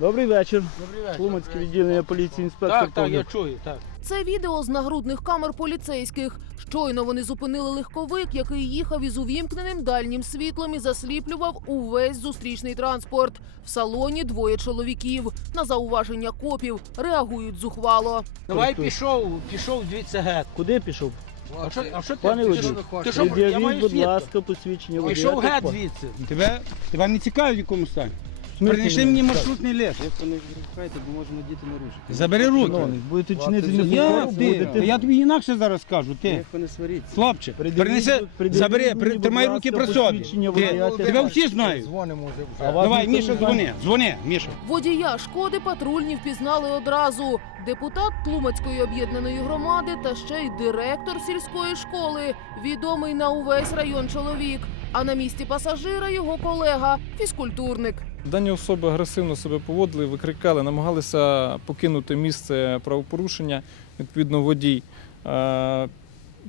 Добрий вечір. Добрий вечір. Тлумацьке відділення поліції інспектор. Так, так, я чую, так. Це відео з нагрудних камер поліцейських. Щойно вони зупинили легковик, який їхав із увімкненим дальнім світлом і засліплював увесь зустрічний транспорт. В салоні двоє чоловіків. На зауваження копів реагують зухвало. Давай пішов, пішов звідси геть. Куди пішов? А що, а що ти, Пане ти, що, ти що, я маю будь свідка. ласка, посвідчення водія. Пішов геть Так, звідси. Тебе, тебе не цікавить в якому стані? Принеси мені маршрутний лист. Ви не відпускайте, бо можна діти нарушити. Забери руки. Будете чинити Я, ти, будете... я тобі інакше зараз скажу. Ти, Тихо, не сваріться. хлопче, Пред'явіть, принеси, забери, мені, при- будь тримай ласка, руки при собі. посвідчення Ти, водія. тебе всі знають. Дзвонимо вже. А вас Давай, ніхто Міша, не знає? дзвони, дзвони, Міша. Водія шкоди патрульні впізнали одразу. Депутат Тлумацької об'єднаної громади та ще й директор сільської школи, відомий на увесь район чоловік. А на місці пасажира його колега, фізкультурник. Дані особи агресивно себе поводили, викрикали, намагалися покинути місце правопорушення. Відповідно, водій. е,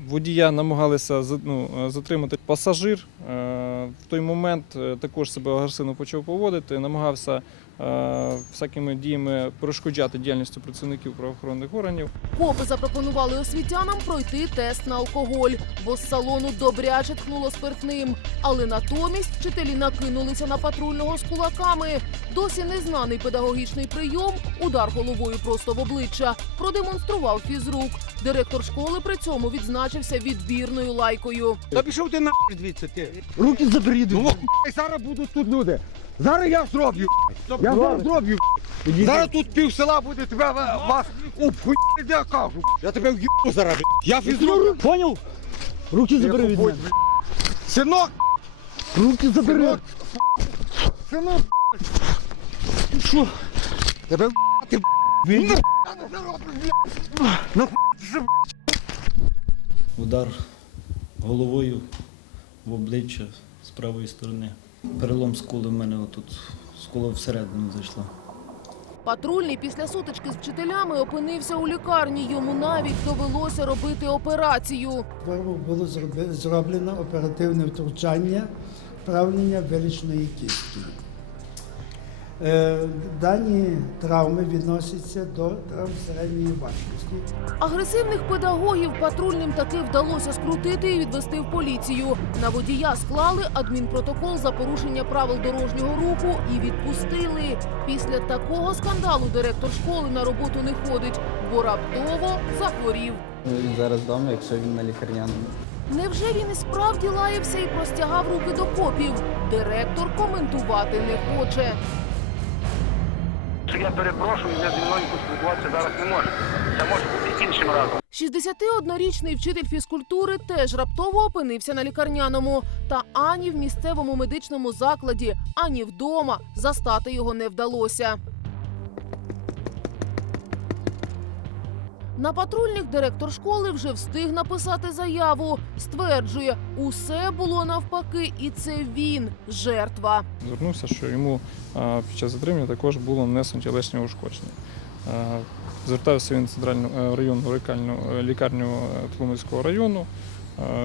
Водія намагалися ну, затримати пасажир. е, В той момент е, також себе агресивно почав поводити, намагався всякими діями перешкоджати діяльністю працівників правоохоронних органів. Копи запропонували освітянам пройти тест на алкоголь, бо з салону добряче тхнуло спиртним. Але натомість вчителі накинулися на патрульного з кулаками. Досі незнаний педагогічний прийом, удар головою просто в обличчя, продемонстрував фізрук. Директор школи при цьому відзначився відбірною лайкою. Та пішов ти нахуй звідси, ти. Руки заберіть. Ну, зараз будуть тут люди. Зараз я зроблю. Я зараз зроблю. Зараз тут пів села буде тебе ва- вас обхуй, я кажу. Я тебе в'їбу зараз. Я фізрук. Поняв? Руки забери від мене. Синок, Руки забери. синок. Що? Тебе ти Ви- Удар головою в обличчя з правої сторони. Перелом скули в мене отут, скула всередину зайшла. Патрульний після сутички з вчителями опинився у лікарні. Йому навіть довелося робити операцію. Було зроблено оперативне втручання вправлення вилічної кістки. Е, Дані травми відносяться до травм середньої важкості. Агресивних педагогів патрульним таки вдалося скрутити і відвести в поліцію. На водія склали адмінпротокол за порушення правил дорожнього руху і відпустили. Після такого скандалу директор школи на роботу не ходить, бо раптово захворів. Він зараз вдома, якщо він на лікарняному. Невже він і справді лаявся і простягав руки до копів? Директор коментувати не хоче. Я перепрошую, я зі мною поспілкуватися зараз не можу. Це може бути іншим разом. 61-річний вчитель фізкультури теж раптово опинився на лікарняному. Та ані в місцевому медичному закладі, ані вдома застати його не вдалося. На патрульних директор школи вже встиг написати заяву. Стверджує, усе було навпаки, і це він жертва. Звернувся, що йому під час затримання також було нанесено тілесні ушкодження. Е, Звертався він в центральну е, районну лікарню, е, лікарню е, району.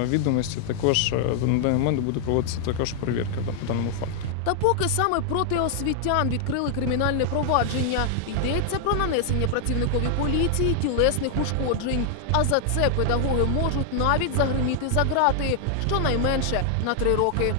Відомості також на даний момент буде проводитися також перевірка по даному факту. Та поки саме проти освітян відкрили кримінальне провадження, йдеться про нанесення працівникові поліції тілесних ушкоджень. А за це педагоги можуть навіть загриміти за грати щонайменше на три роки.